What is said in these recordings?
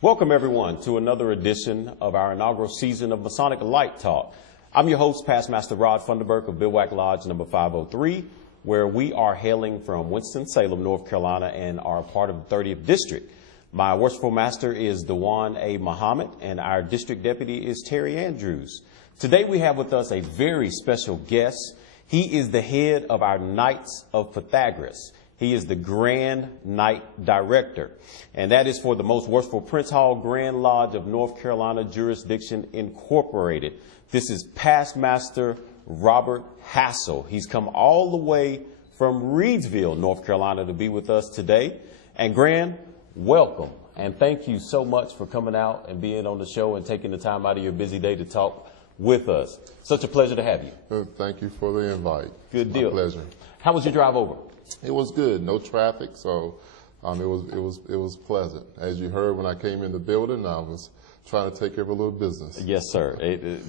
Welcome, everyone, to another edition of our inaugural season of Masonic Light Talk. I'm your host, Past Master Rod Funderburk of Bivouac Lodge number 503, where we are hailing from Winston-Salem, North Carolina, and are part of the 30th District. My Worshipful Master is Dejuan A. Muhammad, and our District Deputy is Terry Andrews. Today we have with us a very special guest. He is the head of our Knights of Pythagoras. He is the Grand Knight Director, and that is for the Most Worshipful Prince Hall Grand Lodge of North Carolina Jurisdiction Incorporated. This is Past Master Robert Hassell. He's come all the way from Reidsville, North Carolina, to be with us today. And Grand, welcome, and thank you so much for coming out and being on the show and taking the time out of your busy day to talk with us. Such a pleasure to have you. Thank you for the invite. Good deal. My pleasure. How was your drive over? It was good. No traffic, so it was pleasant. As you heard when I came in the building, I was trying to take care of a little business. Yes, sir.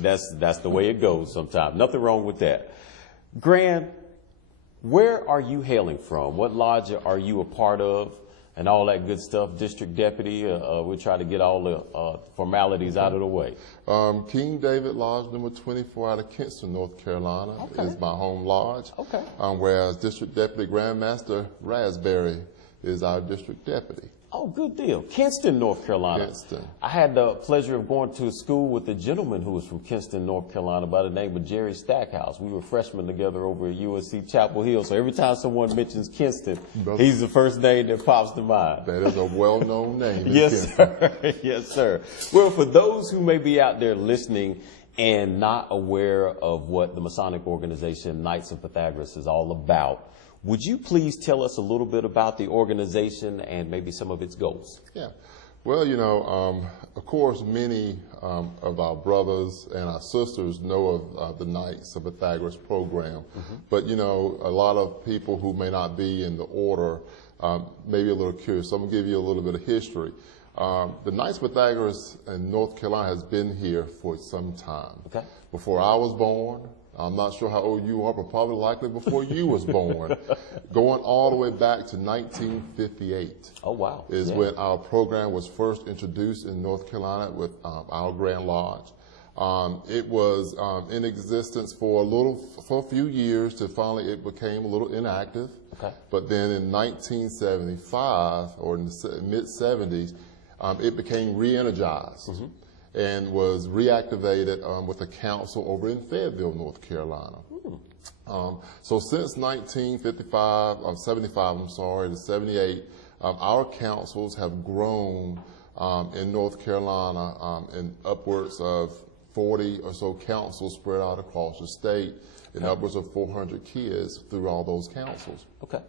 That's the way it goes sometimes. Nothing wrong with that. Grand, where are you hailing from? What lodge are you a part of? And all that good stuff, District Deputy. We'll try to get all the formalities out of the way. King David Lodge number 24 out of Kinston, North Carolina is my home lodge. Okay. Whereas District Deputy Grandmaster Raspberry is our District Deputy. Oh, good deal. Kinston, North Carolina. Kinston. I had the pleasure of going to school with a gentleman who was from Kinston, North Carolina by the name of Jerry Stackhouse. We were freshmen together over at UNC Chapel Hill. So every time someone mentions Kinston, he's the first name that pops to mind. That is a well-known name. Yes, sir. Yes, sir. Well, for those who may be out there listening and not aware of what the Masonic organization Knights of Pythagoras is all about, would you please tell us a little bit about the organization and maybe some of its goals? Yeah. Well, of course, many of our brothers and our sisters know of the Knights of Pythagoras program. Mm-hmm. But, a lot of people who may not be in the order may be a little curious. So I'm going to give you a little bit of history. The Knights of Pythagoras in North Carolina has been here for some time. Okay. Before I was born. I'm not sure how old you are, but probably likely before you was born. Going all the way back to 1958. Oh, wow. Is when our program was first introduced in North Carolina with our Grand Lodge. It was in existence for a few years till finally it became a little inactive. Okay. But then in 1975, or in the mid-70s, it became re-energized. Mm-hmm. And was reactivated with a council over in Fayetteville, North Carolina. So since 75 to 78, our councils have grown in North Carolina in upwards of 40 or so councils spread out across the state, and upwards of 400 kids through all those councils. Okay.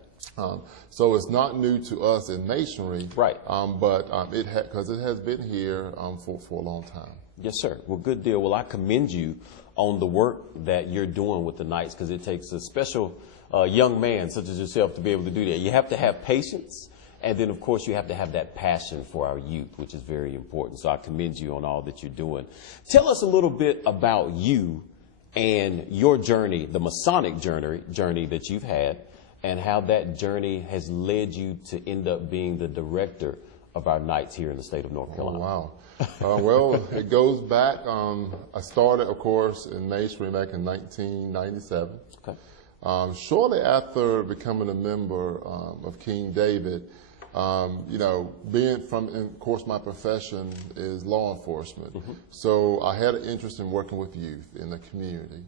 So it's not new to us in Masonry, right? But because it has been here for a long time. Yes, sir. Well, good deal. Well, I commend you on the work that you're doing with the Knights, because it takes a special young man such as yourself to be able to do that. You have to have patience, and then, of course, you have to have that passion for our youth, which is very important. So I commend you on all that you're doing. Tell us a little bit about you and your journey, the Masonic journey that you've had, and how that journey has led you to end up being the director of our Knights here in the state of North Carolina. Oh, wow. Well, it goes back. I started, of course, in Masonry back in 1997. Okay. Shortly after becoming a member of King David, being from, of course, my profession is law enforcement. Mm-hmm. So I had an interest in working with youth in the community.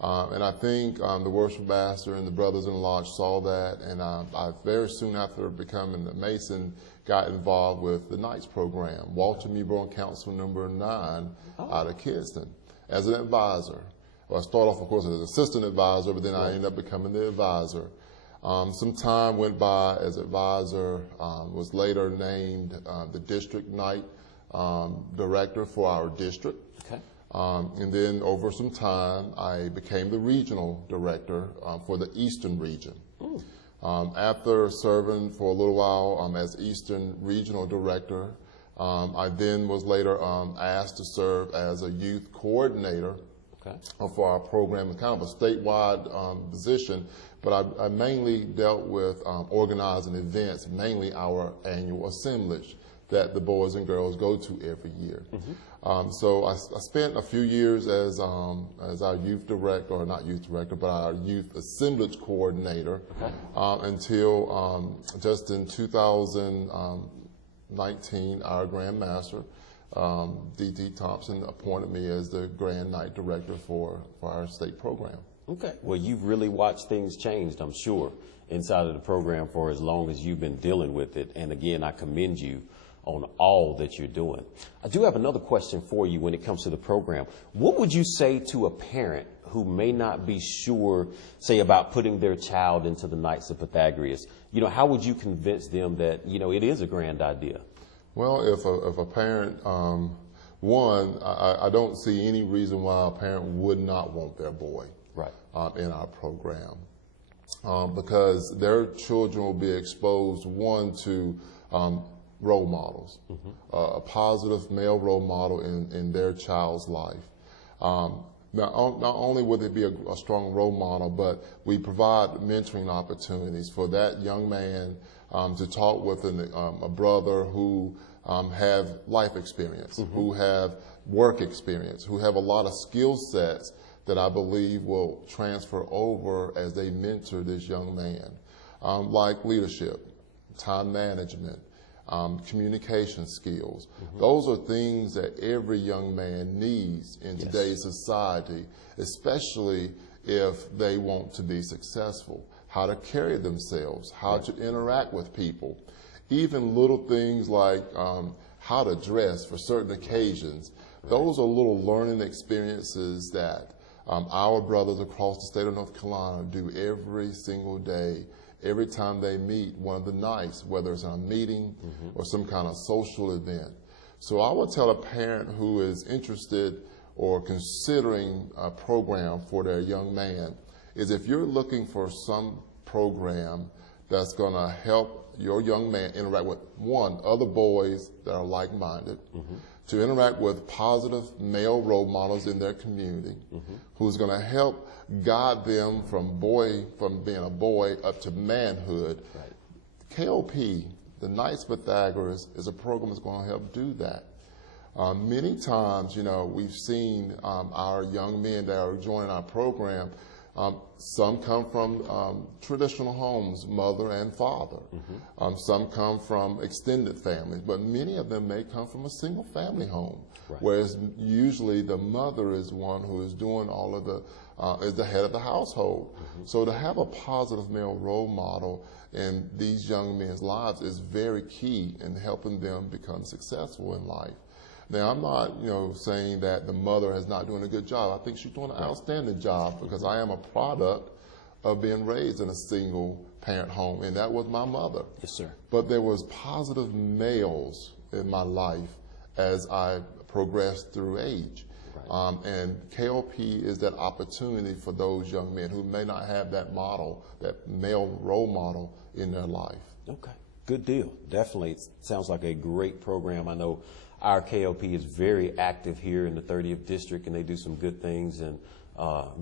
And I think the Worship Master and the brothers in the lodge saw that, and I very soon after becoming a Mason got involved with the Knights program, Walter Mewborn Council number 9 out of Kinston as an advisor. Well, I started off, of course, as an assistant advisor, but then I ended up becoming the advisor. Some time went by as advisor, was later named the District Knight Director for our district. Okay. And then over some time, I became the regional director for the Eastern region. After serving for a little while as Eastern regional director, I then was later asked to serve as a youth coordinator for our program, kind of a statewide position, but I mainly dealt with organizing events, mainly our annual assemblage that the boys and girls go to every year. So I spent a few years as our youth director, or not youth director, but our youth assemblage coordinator until just in 2019, our Grand Master, D.T. Thompson, appointed me as the Grand Night Director for our state program. Okay. Well, you've really watched things change, I'm sure, inside of the program for as long as you've been dealing with it. And again, I commend you on all that you're doing. I do have another question for you when it comes to the program. What would you say to a parent who may not be sure, say, about putting their child into the Knights of Pythagoras? You know, how would you convince them that, you know, it is a grand idea? Well, if a parent, one, I don't see any reason why a parent would not want their boy in our program, because their children will be exposed, one, to role models, a positive male role model in their child's life. Not only would it be a strong role model, but we provide mentoring opportunities for that young man to talk with a brother who have life experience, who have work experience, who have a lot of skill sets that I believe will transfer over as they mentor this young man, like leadership, time management, communication skills. Those are things that every young man needs in today's society, especially if they want to be successful. How to carry themselves, how to interact with people, even little things like how to dress for certain occasions. Those are little learning experiences that our brothers across the state of North Carolina do every single day, every time they meet one of the Knights, whether it's a meeting or some kind of social event. So I would tell a parent who is interested or considering a program for their young man is, if you're looking for some program that's going to help your young man interact with, one, other boys that are like-minded, to interact with positive male role models in their community, who's going to help guide them from being a boy up to manhood. K.O.P, the Knights of Pythagoras, is a program that's going to help do that. Many times, you know, we've seen our young men that are joining our program. Some come from traditional homes, mother and father. Some come from extended families, but many of them may come from a single family home, whereas usually the mother is one who is doing all of is the head of the household. So to have a positive male role model in these young men's lives is very key in helping them become successful in life. Now, I'm not, saying that the mother is not doing a good job. I think she's doing an outstanding job, because I am a product of being raised in a single parent home, and that was my mother. Yes, sir. But there was positive males in my life as I progressed through age. And K.O.P is that opportunity for those young men who may not have that model, that male role model in their life. Okay, good deal. Definitely. It sounds like a great program. I know our K.O.P is very active here in the 30th District, and they do some good things. And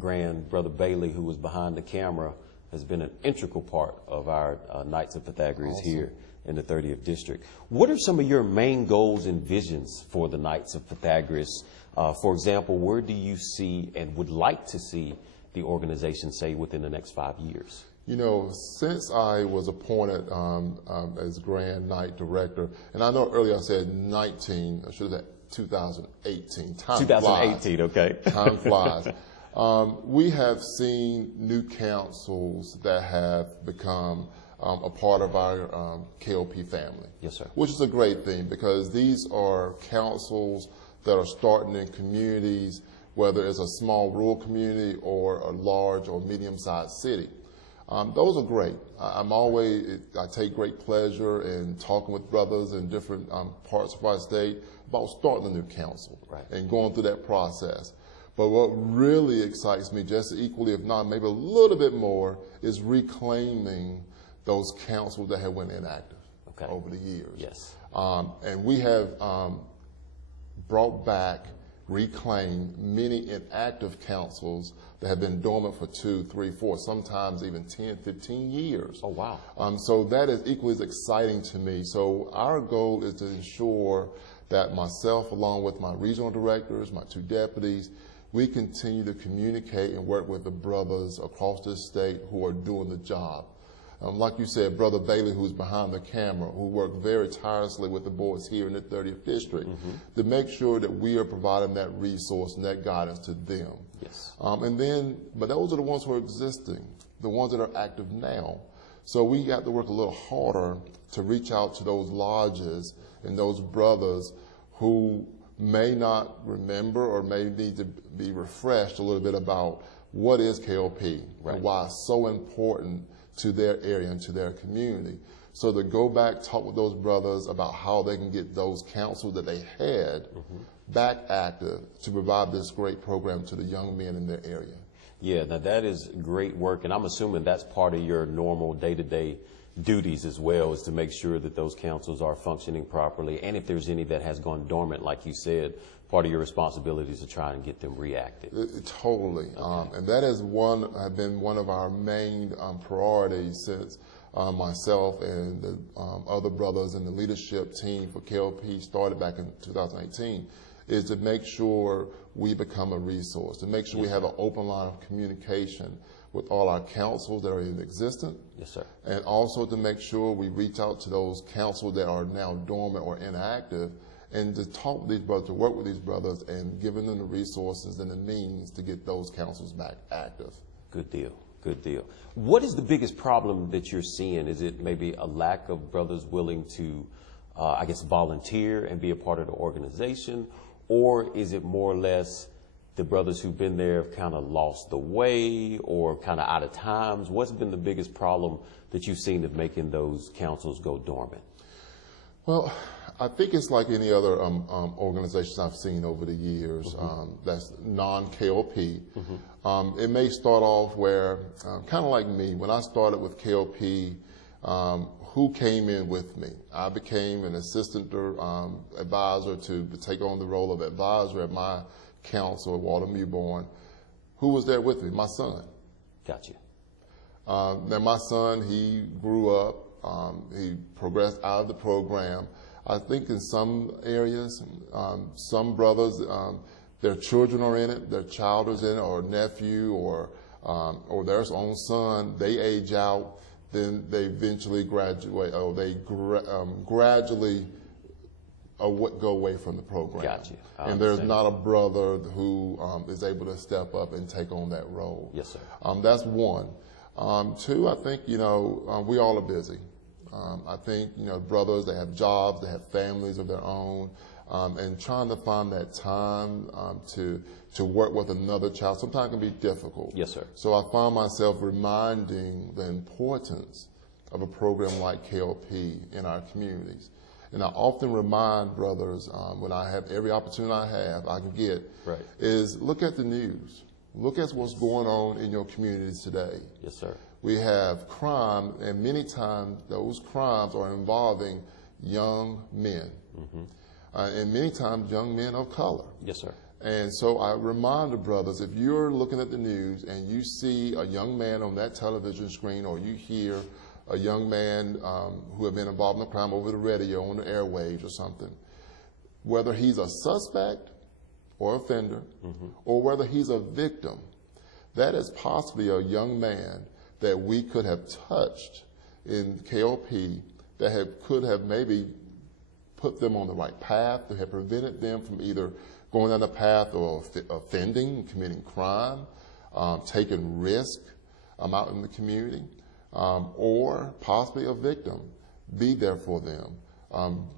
Grand Brother Bailey, who was behind the camera, has been an integral part of our Knights of Pythagoras here in the 30th District. What are some of your main goals and visions for the Knights of Pythagoras? For example, where do you see and would like to see the organization, say, within the next 5 years? Since I was appointed as Grand Night Director, and I know earlier I said 19, I should have said 2018. Time 2018, flies. Okay. Time flies. We have seen new councils that have become a part of our K.O.P family. Yes, sir. Which is a great thing, because these are councils that are starting in communities, whether it's a small rural community or a large or medium-sized city. Those are great. I take great pleasure in talking with brothers in different parts of our state about starting a new council and going through that process. But what really excites me, just equally, if not maybe a little bit more, is reclaiming those councils that have went inactive over the years. Yes. And we have brought back reclaim many inactive councils that have been dormant for 2, 3, 4, sometimes even 10, 15 years. Oh, wow. So that is equally as exciting to me. So our goal is to ensure that myself, along with my regional directors, my 2 deputies, we continue to communicate and work with the brothers across this state who are doing the job. Like you said, Brother Bailey, who's behind the camera, who worked very tirelessly with the boys here in the 30th District to make sure that we are providing that resource and that guidance to them. Yes. But those are the ones who are existing, the ones that are active now. So we got to work a little harder to reach out to those lodges and those brothers who may not remember or may need to be refreshed a little bit about what is K.O.P. Right. and why it's so important to their area and to their community. So to go back, talk with those brothers about how they can get those councils that they had back active to provide this great program to the young men in their area. Yeah, now that is great work, and I'm assuming that's part of your normal day-to-day duties as well, is to make sure that those councils are functioning properly, and if there's any that has gone dormant, like you said, part of your responsibility is to try and get them reactive. Totally. And that has been one of our main priorities since myself and the other brothers in the leadership team for K.O.P. started back in 2018, is to make sure we become a resource, to make sure we have an open line of communication with all our councils that are in existence. Yes, sir. And also to make sure we reach out to those councils that are now dormant or inactive, and to talk with these brothers, to work with these brothers, and giving them the resources and the means to get those councils back active. Good deal. Good deal. What is the biggest problem that you're seeing? Is it maybe a lack of brothers willing to, volunteer and be a part of the organization? Or is it more or less the brothers who've been there have kind of lost the way or kind of out of times? What's been the biggest problem that you've seen of making those councils go dormant? Well, I think it's like any other organizations I've seen over the years that's non-K.O.P. It may start off where, kind of like me, when I started with K.O.P., who came in with me? I became an assistant advisor to take on the role of advisor at my council at Walter Mewborn. Who was there with me? My son. Gotcha. Now, my son, he grew up. He progressed out of the program. I think in some areas, some brothers, their children are in it, their child is in it, or nephew, or their own son. They age out, then they eventually graduate, or they gradually go away from the program. Gotcha. And there's not a brother who is able to step up and take on that role. Yes, sir. That's one. Two, I think, we all are busy. I think, brothers, they have jobs, they have families of their own, and trying to find that time to work with another child sometimes can be difficult. Yes, sir. So I find myself reminding the importance of a program like K.O.P. in our communities. And I often remind brothers, when I have every opportunity I can get, right, is look at the news. Look at what's going on in your communities today. Yes, sir. We have crime, and many times those crimes are involving young men. And many times young men of color. Yes, sir. And so I remind the brothers, if you're looking at the news and you see a young man on that television screen, or you hear a young man who have been involved in a crime over the radio, on the airwaves or something, whether he's a suspect or offender, or whether he's a victim, that is possibly a young man that we could have touched in K.O.P. that could have maybe put them on the right path, that have prevented them from either going down the path of offending, committing crime, taking risk out in the community, or possibly a victim. Be there for them,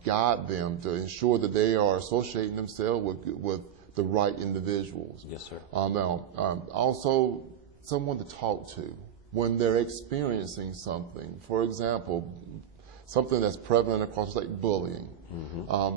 guide them to ensure that they are associating themselves with the right individuals. Yes, sir. Also, someone to talk to when they're experiencing something. For example, something that's prevalent across the state, bullying.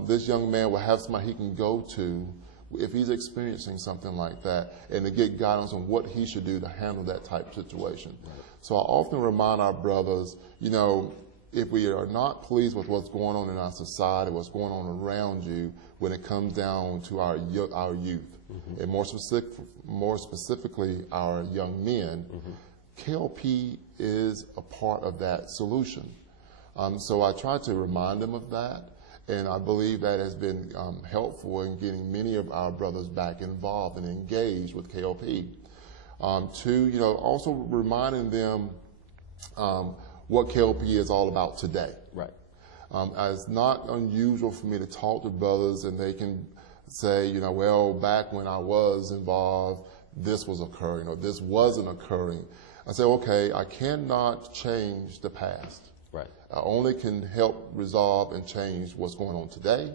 This young man will have somebody he can go to if he's experiencing something like that, and to get guidance on what he should do to handle that type of situation. Right. So I often remind our brothers, if if we are not pleased with what's going on in our society, what's going on around you, when it comes down to our youth, mm-hmm. and more specifically our young men, mm-hmm. K.O.P is a part of that solution. So I try to remind them of that, and I believe that has been helpful in getting many of our brothers back involved and engaged with K.O.P. Two, also reminding them what K.O.P is all about today. Right. It's not unusual for me to talk to brothers and they can say, well, back when I was involved, this was occurring or this wasn't occurring. I say, okay, I cannot change the past. Right. I only can help resolve and change what's going on today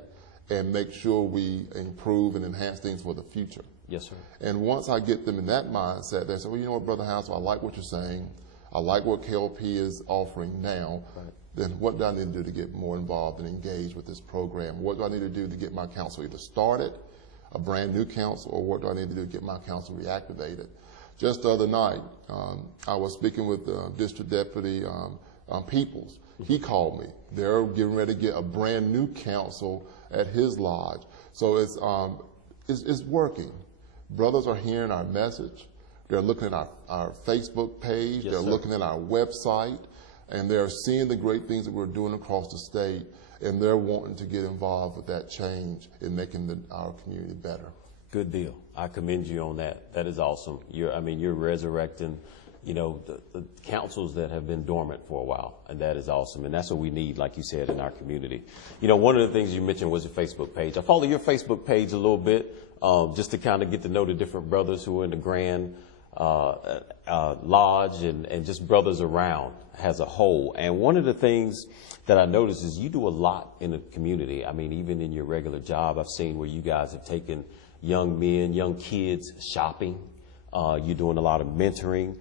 and make sure we improve and enhance things for the future. Yes, sir. And once I get them in that mindset, they say, well, you know what, Brother Hassell, I like what you're saying. I like what K.O.P is offering now. Right. Then what do I need to do to get more involved and engaged with this program? What do I need to do to get my council either started, a brand new council, or what do I need to do to get my council reactivated? Just the other night, I was speaking with District Deputy Peoples. He called me. They're getting ready to get a brand new council at his lodge. So it's working. Brothers are hearing our message. They're looking at our Facebook page. Yes, they're sir. looking at our website. And they're seeing the great things that we're doing across the state. And they're wanting to get involved with that change in making our community better. Good deal. I commend you on that. That is awesome. You're resurrecting, the councils that have been dormant for a while, and that is awesome. And that's what we need, like you said, in our community. One of the things you mentioned was your Facebook page. I follow your Facebook page a little bit, just to kind of get to know the different brothers who are in the Grand Lodge and just brothers around as a whole. And one of the things that I noticed is you do a lot in the community. Even in your regular job, I've seen where you guys have taken young men, young kids shopping. You're doing a lot of mentoring.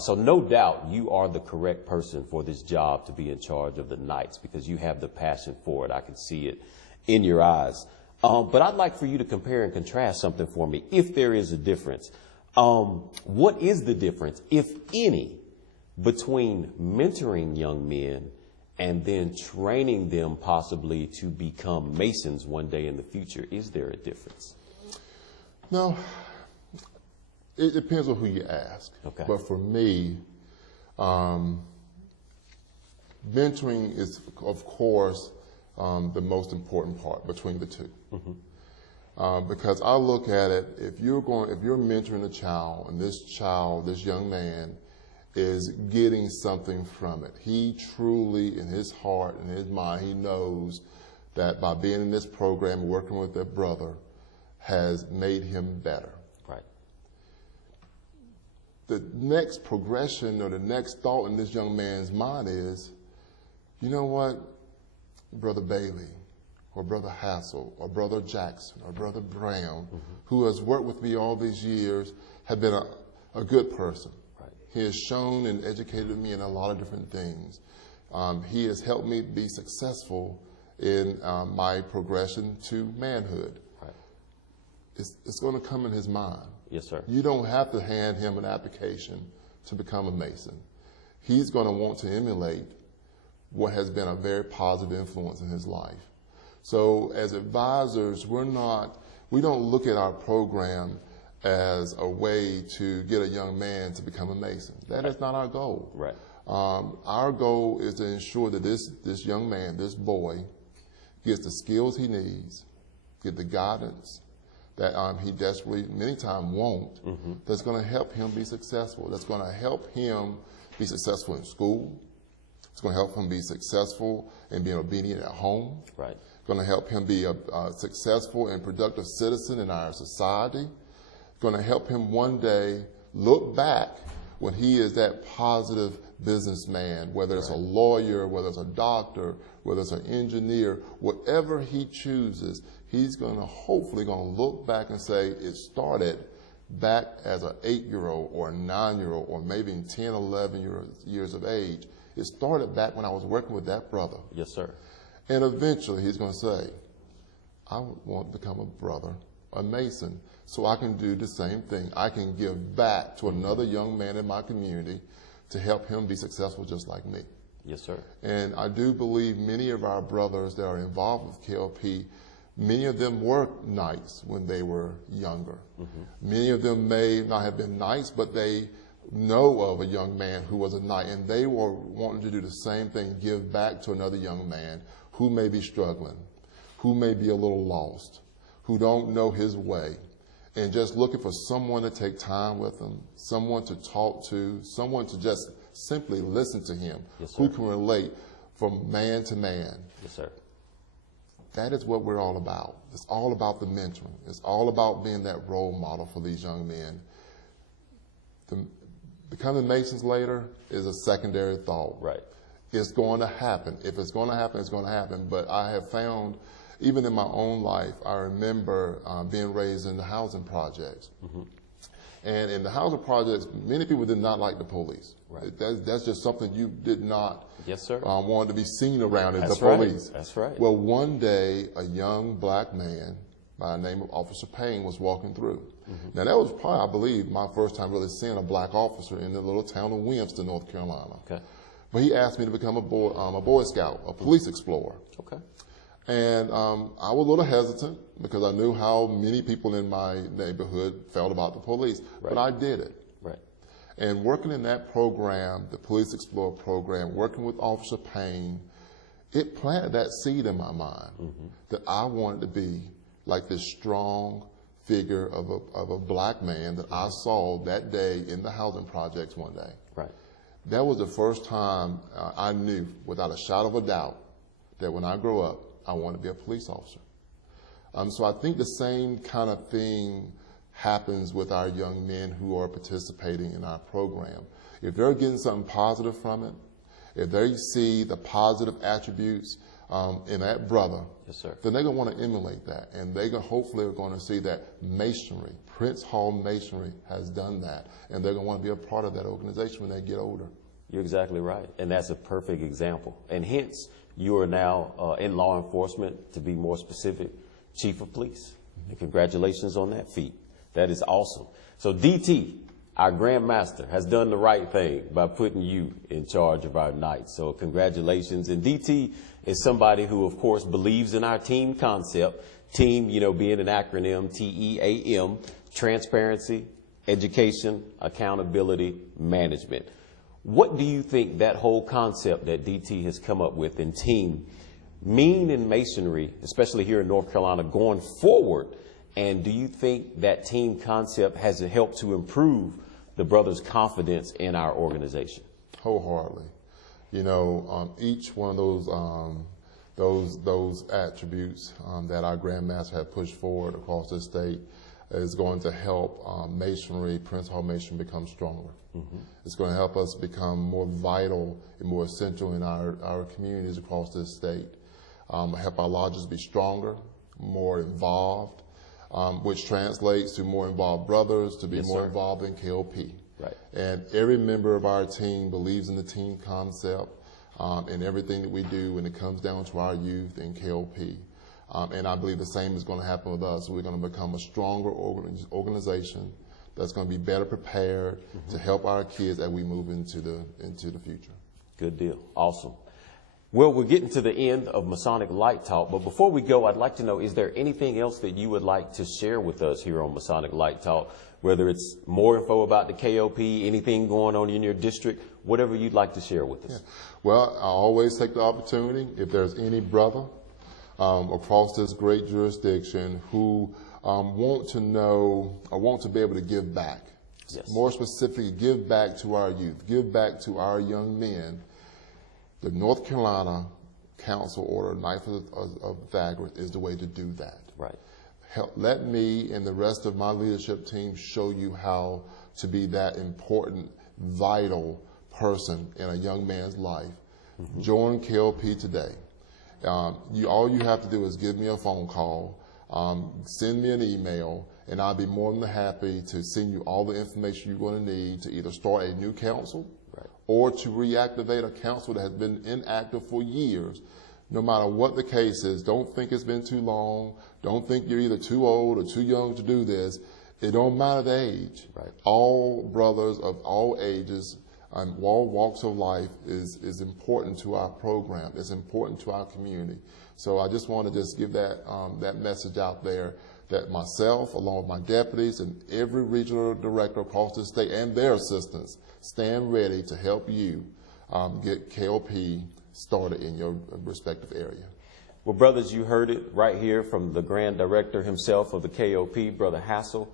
So no doubt you are the correct person for this job to be in charge of the nights because you have the passion for it. I can see it in your eyes. But I'd like for you to compare and contrast something for me, if there is a difference. What is the difference, if any, between mentoring young men and then training them possibly to become Masons one day in the future? Is there a difference? No, it depends on who you ask. Okay. But for me, mentoring is, of course, the most important part between the two. Mm-hmm. Because I look at it, if you're mentoring a child, and this young man, is getting something from it. He truly, in his heart and his mind, he knows that by being in this program and working with their brother has made him better. Right. The next progression or the next thought in this young man's mind is, you know what, Brother Bailey, or Brother Hassell, or Brother Jackson, or Brother Brown, mm-hmm. who has worked with me all these years, have been a good person. Right. He has shown and educated me in a lot of different things. He has helped me be successful in my progression to manhood. Right. It's going to come in his mind. Yes, sir. You don't have to hand him an application to become a Mason. He's going to want to emulate what has been a very positive influence in his life. So as advisors, we don't look at our program as a way to get a young man to become a Mason. That is not our goal. Right. Our goal is to ensure that this young man, this boy, gets the skills he needs, get the guidance that he desperately many times won't, mm-hmm. that's going to help him be successful, that's going to help him be successful in school, it's going to help him be successful in being obedient at home, right. It's going to help him be a successful and productive citizen in our society, it's going to help him one day look back when he is that positive businessman, whether it's a lawyer, whether it's a doctor, whether it's an engineer, whatever he chooses, he's hopefully going to look back and say it started back as an 8-year-old or a 9-year-old or maybe 10, 11 years of age. It started back when I was working with that brother. Yes, sir. And eventually he's going to say, I want to become a brother, a Mason, so I can do the same thing. I can give back to another young man in my community to help him be successful just like me. Yes, sir. And I do believe many of our brothers that are involved with K.O.P., many of them were knights when they were younger. Many of them may not have been knights, but they know of a young man who was a knight, and they were wanting to do the same thing, give back to another young man who may be struggling, who may be a little lost, who don't know his way, and just looking for someone to take time with them, someone to talk to, someone to just simply listen to him, yes, who can relate from man to man. Yes, sir. That is what we're all about. It's all about the mentoring. It's all about being that role model for these young men. Becoming Masons later is a secondary thought. Right. It's going to happen. If it's going to happen, it's going to happen. But I have found, even in my own life, I remember being raised in the housing projects. And in the housing projects, many people did not like the police. Right. That's just something you did not Yes, sir. want to be seen around as the right. police. That's right. Well, one day, a young black man by the name of Officer Payne was walking through. Now, that was probably, I believe, my first time really seeing a black officer in the little town of Williamston, North Carolina. Okay. But he asked me to become a Boy Scout, a police explorer. Okay. And I was a little hesitant because I knew how many people in my neighborhood felt about the police. Right. But I did it. Right. And working in that program, the Police Explorer program, working with Officer Payne, it planted that seed in my mind that I wanted to be like this strong figure of a black man that I saw that day in the housing projects one day. Right. That was the first time I knew, without a shadow of a doubt, that when I grow up, I want to be a police officer. So I think the same kind of thing happens with our young men who are participating in our program. If they're getting something positive from it, if they see the positive attributes in that brother, yes, sir, then they're going to want to emulate that. And they hopefully are going to see that Masonry, Prince Hall Masonry has done that. And they're going to want to be a part of that organization when they get older. You're exactly right. And that's a perfect example. And hence, you are now in law enforcement, to be more specific, Chief of Police. And congratulations on that feat. That is awesome. So DT, our Grand Master, has done the right thing by putting you in charge of our Knights. So congratulations. And DT is somebody who, of course, believes in our team concept. Team, being an acronym, TEAM, transparency, education, accountability, management. What do you think that whole concept that DT has come up with in team mean in Masonry, especially here in North Carolina, going forward? And do you think that team concept has helped to improve the brothers' confidence in our organization? Wholeheartedly. Each one of those attributes that our Grand Master have pushed forward across the state is going to help Masonry, Prince Hall Masonry, become stronger. It's going to help us become more vital and more essential in our communities across this state. Help our lodges be stronger, more involved, which translates to more involved brothers, to be yes, more sir, involved in K.O.P. Right. And every member of our team believes in the team concept in everything that we do when it comes down to our youth in K.O.P. And I believe the same is going to happen with us. We're going to become a stronger organization that's going to be better prepared to help our kids as we move into the future. Good deal. Awesome. Well, we're getting to the end of Masonic Light Talk, but before we go, I'd like to know, is there anything else that you would like to share with us here on Masonic Light Talk, whether it's more info about the K.O.P., anything going on in your district, whatever you'd like to share with us? Yeah. Well, I always take the opportunity, if there's any brother across this great jurisdiction who want to know or want to be able to give back. Yes. More specifically, give back to our youth, give back to our young men. The North Carolina Council Order, Knights of Pythagoras, is the way to do that. Right. Let me and the rest of my leadership team show you how to be that important, vital person in a young man's life. Join K.O.P. today. All you have to do is give me a phone call, send me an email, and I'll be more than happy to send you all the information you're going to need to either start a new council, right, or to reactivate a council that has been inactive for years. No matter what the case is, don't think it's been too long. Don't think you're either too old or too young to do this. It don't matter the age. Right. All brothers of all ages All walks of life is important to our program. It's important to our community. So I just want to just give that message out there, that myself, along with my deputies and every regional director across the state and their assistants, stand ready to help you get K.O.P started in your respective area. Well, brothers, you heard it right here from the Grand Director himself of the K.O.P, Brother Hassell.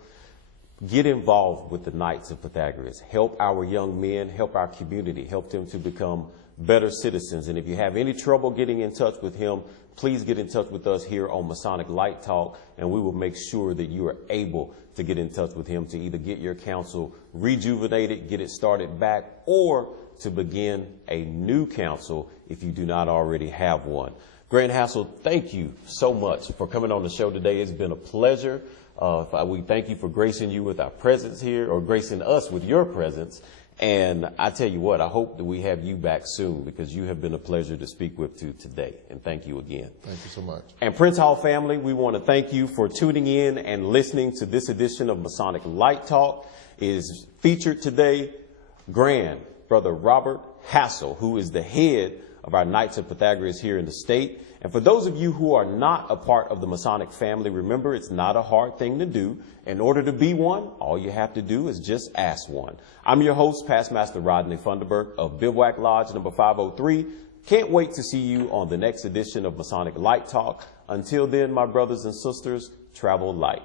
Get involved with the Knights of Pythagoras. Help our young men, help our community, help them to become better citizens. And if you have any trouble getting in touch with him, please get in touch with us here on Masonic Light Talk, and we will make sure that you are able to get in touch with him to either get your council rejuvenated, get it started back, or to begin a new council if you do not already have one. Grand Hassell, thank you so much for coming on the show today. It's been a pleasure. We thank you for gracing you with our presence here, or gracing us with your presence. And I tell you what, I hope that we have you back soon, because you have been a pleasure to speak with today. And thank you again. Thank you so much. And Prince Hall family, we want to thank you for tuning in and listening to this edition of Masonic Light Talk. It is featured today Grand Brother Robert Hassell, who is the head of our Knights of Pythagoras here in the state. And for those of you who are not a part of the Masonic family, remember, it's not a hard thing to do. In order to be one, all you have to do is just ask one. I'm your host, Past Master Rod Funderburk of Bivouac Lodge number 503. Can't wait to see you on the next edition of Masonic Light Talk. Until then, my brothers and sisters, travel light.